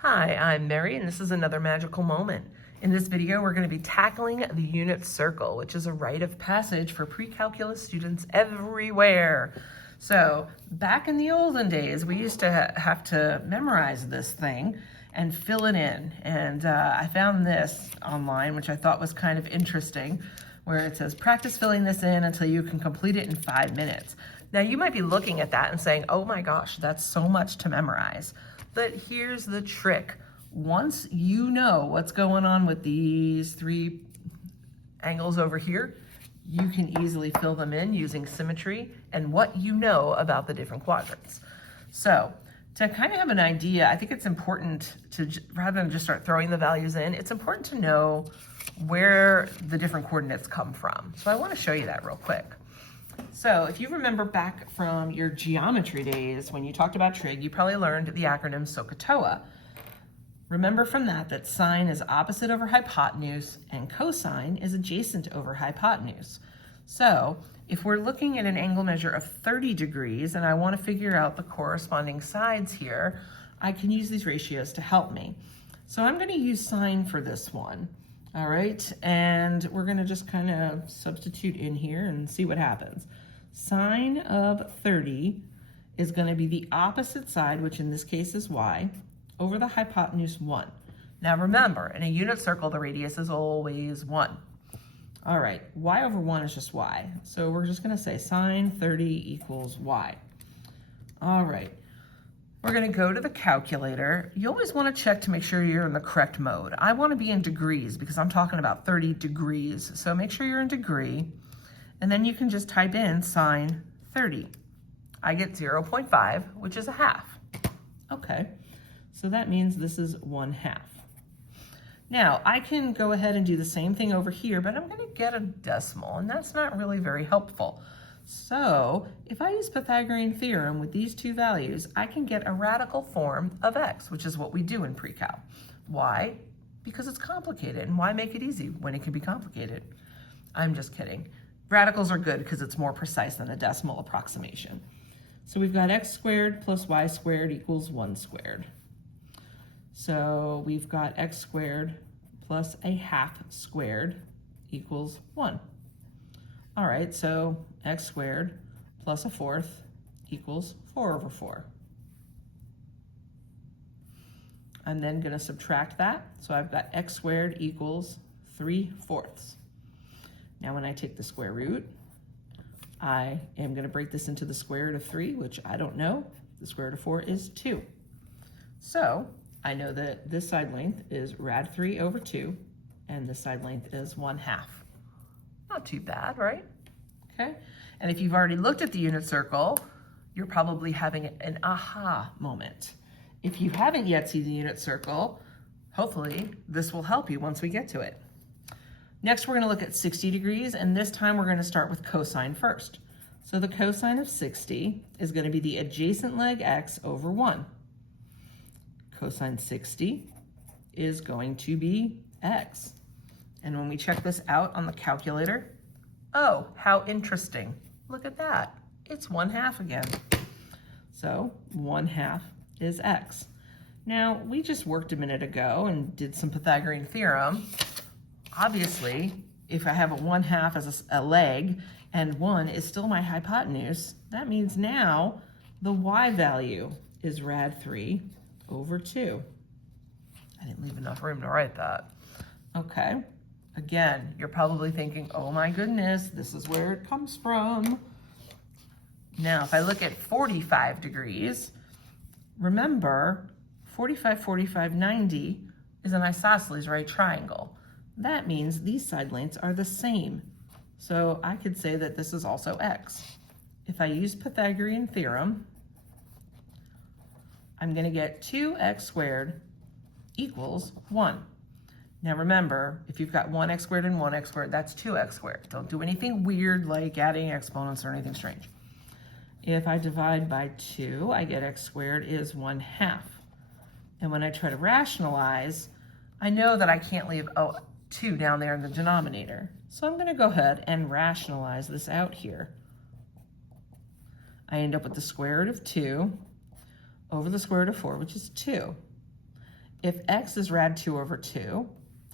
Hi, I'm Mary, and this is another magical moment. In this video, we're going to be tackling the unit circle, which is a rite of passage for pre-calculus students everywhere. So back in the olden days, we used to have to memorize this thing and fill it in. And I found this online, which I thought was kind of interesting, where it says, practice filling this in until you can complete it in 5 minutes. Now, you might be looking at that and saying, oh my gosh, that's so much to memorize. But here's the trick. Once you know what's going on with these 3 angles over here, you can easily fill them in using symmetry and what you know about the different quadrants. So to kind of have an idea, I think it's important to, rather than just start throwing the values in, it's important to know where the different coordinates come from. So I want to show you that real quick. So if you remember back from your geometry days, when you talked about trig, you probably learned the acronym SOHCAHTOA. Remember from that sine is opposite over hypotenuse and cosine is adjacent over hypotenuse. So if we're looking at an angle measure of 30 degrees and I want to figure out the corresponding sides here, I can use these ratios to help me. So I'm going to use sine for this one. All right, and we're going to just kind of substitute in here and see what happens. Sine of 30 is going to be the opposite side, which in this case is y, over the hypotenuse 1. Now remember, in a unit circle, the radius is always 1. All right, y over 1 is just y. So we're just going to say sine 30 equals y. All right. We're going to go to the calculator. You always want to check to make sure you're in the correct mode. I want to be in degrees because I'm talking about 30 degrees. So make sure you're in degree, and then you can just type in sine 30. I get 0.5, which is a half. Okay, so that means this is 1/2. Now, I can go ahead and do the same thing over here, but I'm going to get a decimal, and that's not really very helpful. So if I use Pythagorean theorem with these 2 values, I can get a radical form of x, which is what we do in pre-cal. Why? Because it's complicated, and why make it easy when it can be complicated? I'm just kidding. Radicals are good because it's more precise than a decimal approximation. So we've got x squared plus y squared equals 1 squared. So we've got x squared plus a half squared equals 1. All right, so x squared plus a fourth equals 4 over 4. I'm then going to subtract that. So I've got x squared equals 3/4. Now when I take the square root, I am going to break this into the square root of 3, which I don't know. The square root of 4 is 2. So I know that this side length is rad 3 over 2, and this side length is 1/2. Not too bad, right? Okay. And if you've already looked at the unit circle, you're probably having an aha moment. If you haven't yet seen the unit circle, hopefully this will help you once we get to it. Next, we're going to look at 60 degrees, and this time we're going to start with cosine first. So the cosine of 60 is going to be the adjacent leg x over 1. Cosine 60 is going to be x. And when we check this out on the calculator, oh, how interesting. Look at that. It's 1/2 again. So 1/2 is x. Now, we just worked a minute ago and did some Pythagorean theorem. Obviously, if I have a 1/2 as a leg and 1 is still my hypotenuse, that means now the y value is rad 3 over 2. I didn't leave enough room to write that. Okay. Again, you're probably thinking, oh my goodness, this is where it comes from. Now, if I look at 45 degrees, remember 45, 45, 90 is an isosceles right triangle. That means these side lengths are the same. So I could say that this is also x. If I use Pythagorean theorem, I'm going to get 2x squared equals 1. Now remember, if you've got 1x squared and 1x squared, that's 2x squared. Don't do anything weird like adding exponents or anything strange. If I divide by 2, I get x squared is 1/2. And when I try to rationalize, I know that I can't leave 2 down there in the denominator. So I'm going to go ahead and rationalize this out here. I end up with the square root of 2 over the square root of 4, which is 2. if x is rad 2 over 2,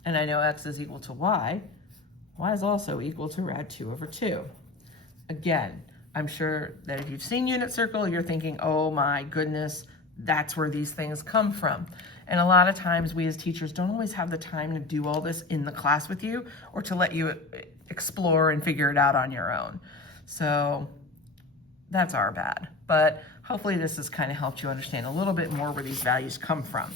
and I know x is equal to y is also equal to rad 2 over 2. Again, I'm sure that if you've seen unit circle, you're thinking, oh my goodness, that's where these things come from. And a lot of times we as teachers don't always have the time to do all this in the class with you or to let you explore and figure it out on your own. So that's our bad. But hopefully this has kind of helped you understand a little bit more where these values come from.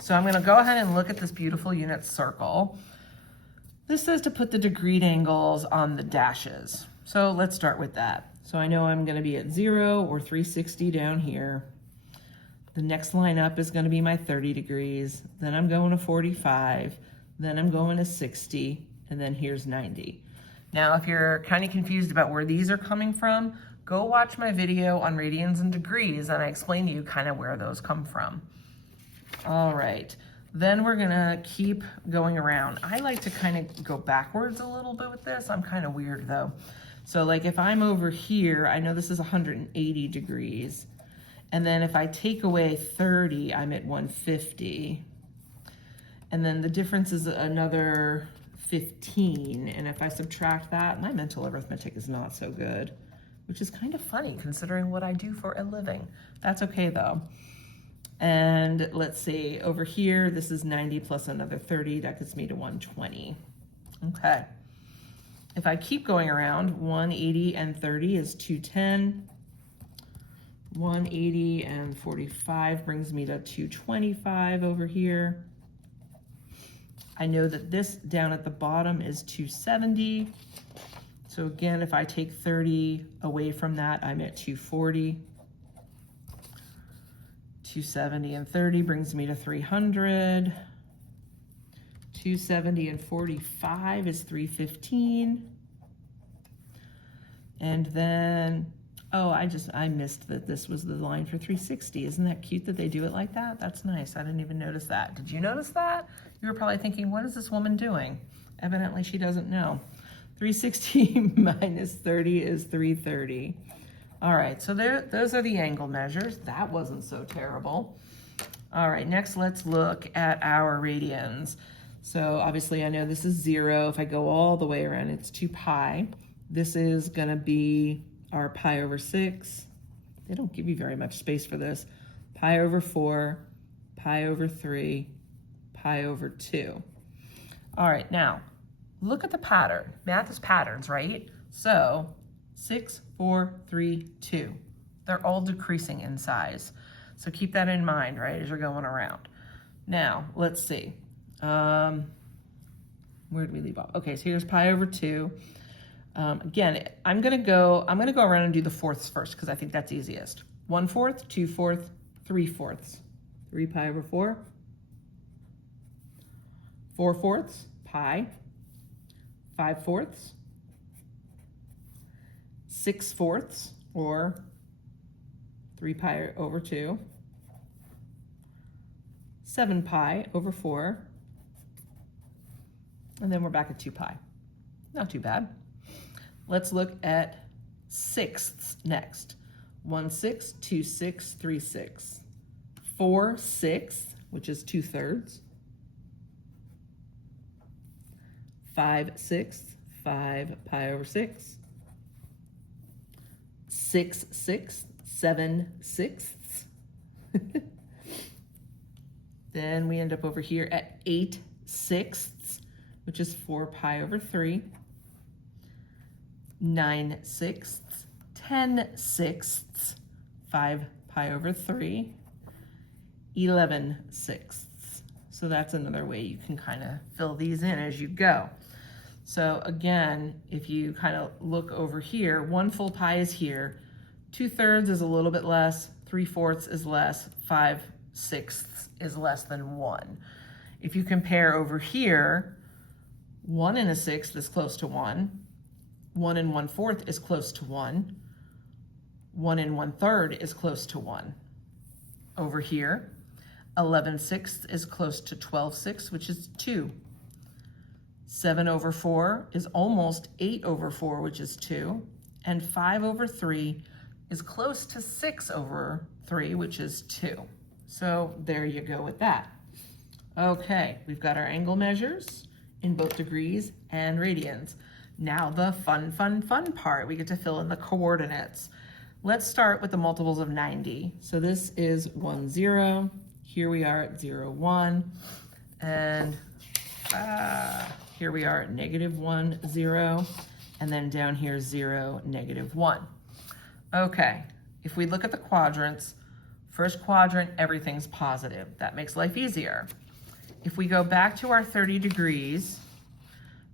So I'm going to go ahead and look at this beautiful unit circle. This says to put the degreed angles on the dashes. So let's start with that. So I know I'm going to be at 0 or 360 down here. The next line up is going to be my 30 degrees. Then I'm going to 45. Then I'm going to 60. And then here's 90. Now, if you're kind of confused about where these are coming from, go watch my video on radians and degrees, and I explain to you kind of where those come from. All right. Then we're gonna keep going around. I like to kind of go backwards a little bit with this. I'm kind of weird though. So like if I'm over here, I know this is 180 degrees. And then if I take away 30, I'm at 150. And then the difference is another 15. And if I subtract that, my mental arithmetic is not so good, which is kind of funny considering what I do for a living. That's okay though. And let's see, over here, this is 90 plus another 30, that gets me to 120. Okay. If I keep going around, 180 and 30 is 210. 180 and 45 brings me to 225 over here. I know that this down at the bottom is 270. So again, if I take 30 away from that, I'm at 240. 270 and 30 brings me to 300. 270 and 45 is 315. And then, oh, I missed that this was the line for 360. Isn't that cute that they do it like that? That's nice. I didn't even notice that. Did you notice that? You were probably thinking, what is this woman doing? Evidently, she doesn't know. 360 minus 30 is 330. All right, so those are the angle measures. That wasn't so terrible. All right, next let's look at our radians. So obviously I know this is 0. If I go all the way around, it's 2 pi. This is gonna be our pi over 6. They don't give you very much space for this. Pi over 4, pi over 3, pi over 2. All right, now look at the pattern. Math is patterns, right? So 6, 4, 3, 2. They're all decreasing in size. So keep that in mind, right, as you're going around. Now, let's see. Where did we leave off? Okay, so here's pi over 2. Again, I'm gonna go around and do the fourths first because I think that's easiest. 1/4, 2/4, 3/4. 3 pi over 4. 4/4, pi. 5/4. 6/4, or 3 pi over 2. 7 pi over 4. And then we're back at 2 pi. Not too bad. Let's look at sixths next. 1/6, 2/6, 3/6. 4/6, which is 2/3. 5/6, 5 pi over 6. 6/6, 7/6. Then we end up over here at 8/6, which is 4 pi over 3. 9/6, 10/6, 5 pi over 3. 11/6. So that's another way you can kind of fill these in as you go. So again, if you kind of look over here, 1 full pi is here, 2/3 is a little bit less, 3/4 is less, 5/6 is less than 1. If you compare over here, 1 and a 6th is close to 1. 1 and 1/4 is close to 1. 1 and 1/3 is close to 1. Over here, 11/6 is close to 12/6, which is 2. 7 over 4 is almost 8 over 4, which is 2. And 5 over 3 is close to 6 over 3, which is 2. So there you go with that. Okay, we've got our angle measures in both degrees and radians. Now the fun part, we get to fill in the coordinates. Let's start with the multiples of 90. So this is 1, 0. Here we are at 0, 1. And here we are at -1, 0. And then down here, 0, -1. Okay, if we look at the quadrants, first quadrant, everything's positive. That makes life easier. If we go back to our 30 degrees,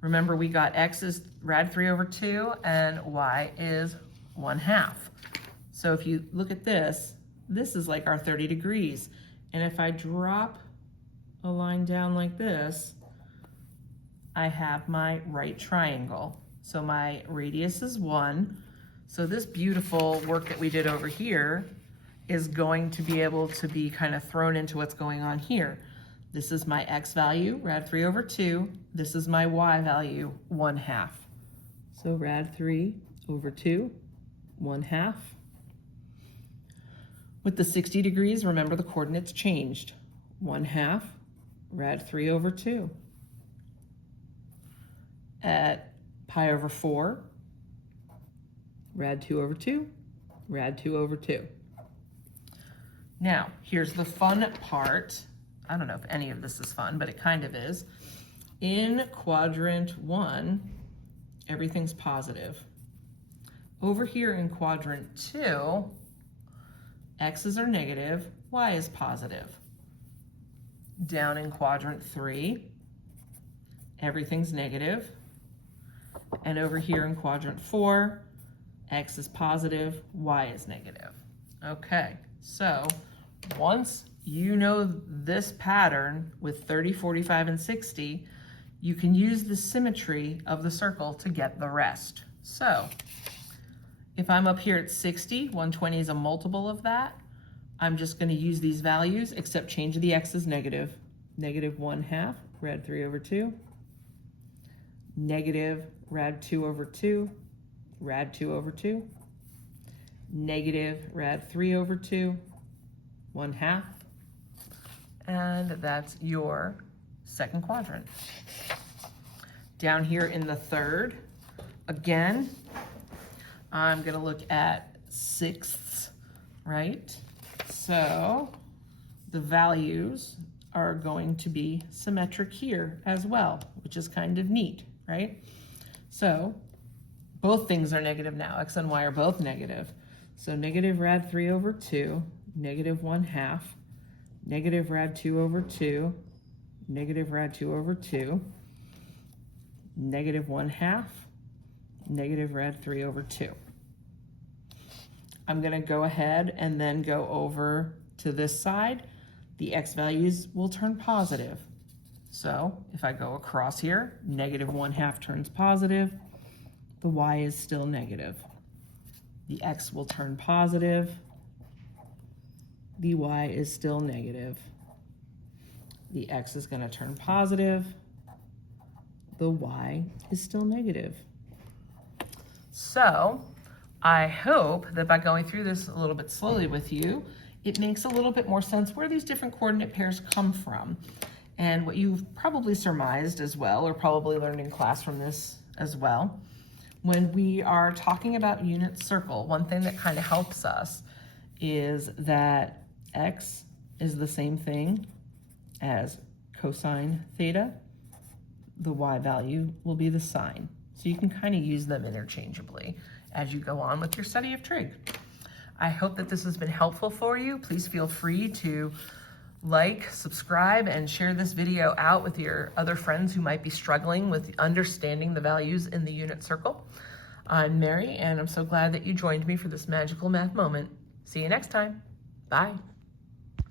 remember we got x is rad 3 over 2 and y is 1/2. So if you look at this, this is like our 30 degrees. And if I drop a line down like this, I have my right triangle. So my radius is 1. So this beautiful work that we did over here is going to be able to be kind of thrown into what's going on here. This is my x value, rad 3 over 2. This is my y value, 1/2. So rad 3 over 2, 1/2. With the 60 degrees, remember the coordinates changed. 1/2, rad 3 over 2. At pi over 4, rad 2 over 2, rad 2 over 2. Now, here's the fun part. I don't know if any of this is fun, but it kind of is. In quadrant 1, everything's positive. Over here in quadrant 2, x's are negative, y is positive. Down in quadrant 3, everything's negative. And over here in quadrant 4, x is positive, y is negative. Okay, so once you know this pattern with 30, 45, and 60, you can use the symmetry of the circle to get the rest. So if I'm up here at 60, 120 is a multiple of that. I'm just going to use these values, except change the x's negative. -1/2, rad 3 over 2. Negative rad 2 over 2, rad 2 over 2. Negative rad 3 over 2, 1/2. And that's your second quadrant. Down here in the third, again, I'm gonna look at sixths, right? So the values are going to be symmetric here as well, which is kind of neat, right? So both things are negative now. X and y are both negative. So negative rad 3 over 2, -1/2, negative rad 2 over 2, negative rad 2 over 2, -1/2, negative rad 3 over 2. I'm gonna go ahead and then go over to this side. The x values will turn positive. So if I go across here, -1/2 turns positive, the y is still negative. The x will turn positive, the y is still negative. The x is gonna turn positive, the y is still negative. So I hope that by going through this a little bit slowly with you, it makes a little bit more sense where these different coordinate pairs come from. And what you've probably surmised as well, or probably learned in class from this as well, when we are talking about unit circle, one thing that kind of helps us is that x is the same thing as cosine theta. The y value will be the sine. So you can kind of use them interchangeably as you go on with your study of trig. I hope that this has been helpful for you. Please feel free to like, subscribe, and share this video out with your other friends who might be struggling with understanding the values in the unit circle. I'm Mary, and I'm so glad that you joined me for this magical math moment. See you next time. Bye.